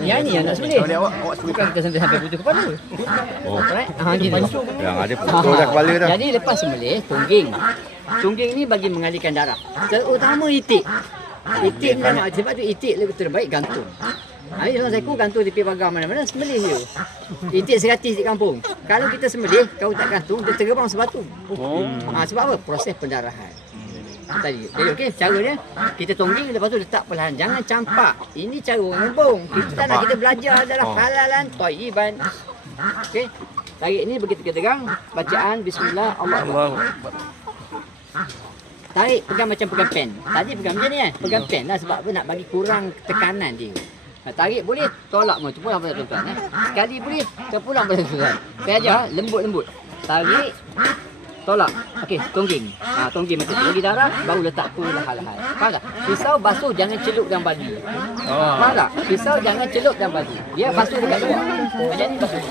Yang ni yang nak sembelih. Bukan kita sampai putus kepala. Alright. Gini. Yang ada pukul dah kepala dah. Jadi lepas sembelih tungging. Tungging ni bagi mengalirkan darah. Terutama itik. Itik ni nak sebab tu itik lebih terbaik gantung. Hari orang saya gantung tepi pagar mana-mana sembelih je. Itik 100 di kampung. Kalau kita sembelih, kau tak gantung, dia terbang sebatu. Sebab apa? Proses pendarahan. Tadi. Jadi okey, cara dia kita tongging lepas tu letak perlahan. Jangan campak. Ini cara orang kampung. Kita nak kita belajar adalah halalan thayyiban. Okey. Tarik ni begitu kita tegang, bacaan bismillah Allahu akbar. Tarik pegang macam pegang pen. Tadi pegang macam ni kan? Pegang pen lah sebab apa nak bagi kurang tekanan dia. Tarik boleh, tolak tu pun apa tuan-tuan. Sekali boleh, terpulang pada tuan. Saya ajar lembut-lembut. Tarik, tolak. Okey, tongging. Tongging macam tu. Bagi darah, baru letak tu lahal-lahal. Faham tak? Pisau basuh jangan celup dalam baju. Faham tak? Pisau jangan celup dalam baju. Dia basuh dekat luar. Macam ni basuh luar.